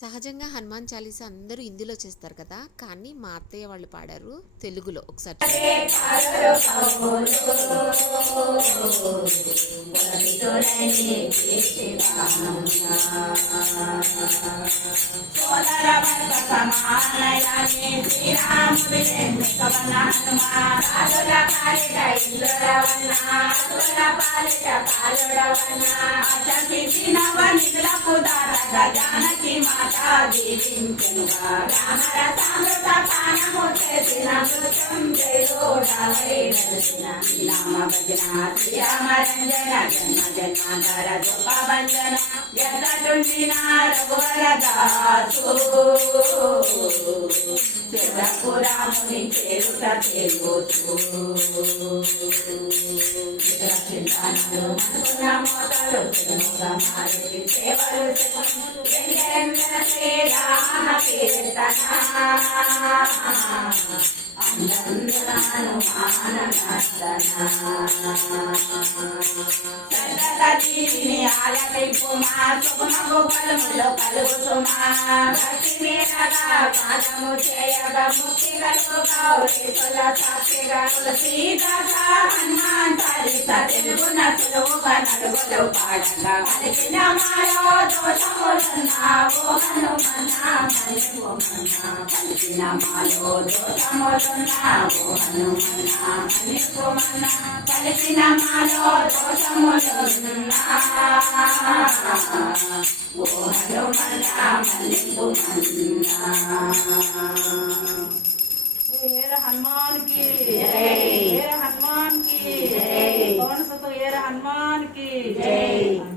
సహజంగా హనుమాన్ చాలీసా అందరూ హిందీలో చేస్తారు కదా, కానీ మా అత్తయ్య వాళ్ళు పాడారు తెలుగులో. ఒకసారి जानकी माता जीविंचनुगा रामर सामृत पानमु చేసిన నృత్యం జయోడాలే నరసిన నామ భజన శ్రీరామ రంజన జన్మ జన్మాంతర గోప భంజన జగతుండిన రఘువర దాసు జగపురాముని చేరుట తెలుసు చింతనలు మనసున మోతలు తిరుముగా మారుతి సేవలు శ్రీరామ కీర్తన అందందనాను ఆనందీని ఆలపింపు మా సుఖమగు పలుములో కలుగుతుమా భక్తి మీరగా పాదము చేయగా ముక్తి కలుగు గౌరీసుల సాక్షిగా తులసీదాస హనుమాన్ చాలీస తెలుగున సులువుగా నలుగులు పాడగా పలికిన మాలో దోషములున్నావు హనుమన్నా మనిషిమన్నా పలికిన మాలో దోషములున్నావు హనుమన్నా మనిషిమన్నా పలికిన మాలో దోషములున్నా ఓ హనుమన్నా మనిషిమన్నా हनुमान की जय, हनुमान की जय, कौन सा तो ये हनुमान की जय।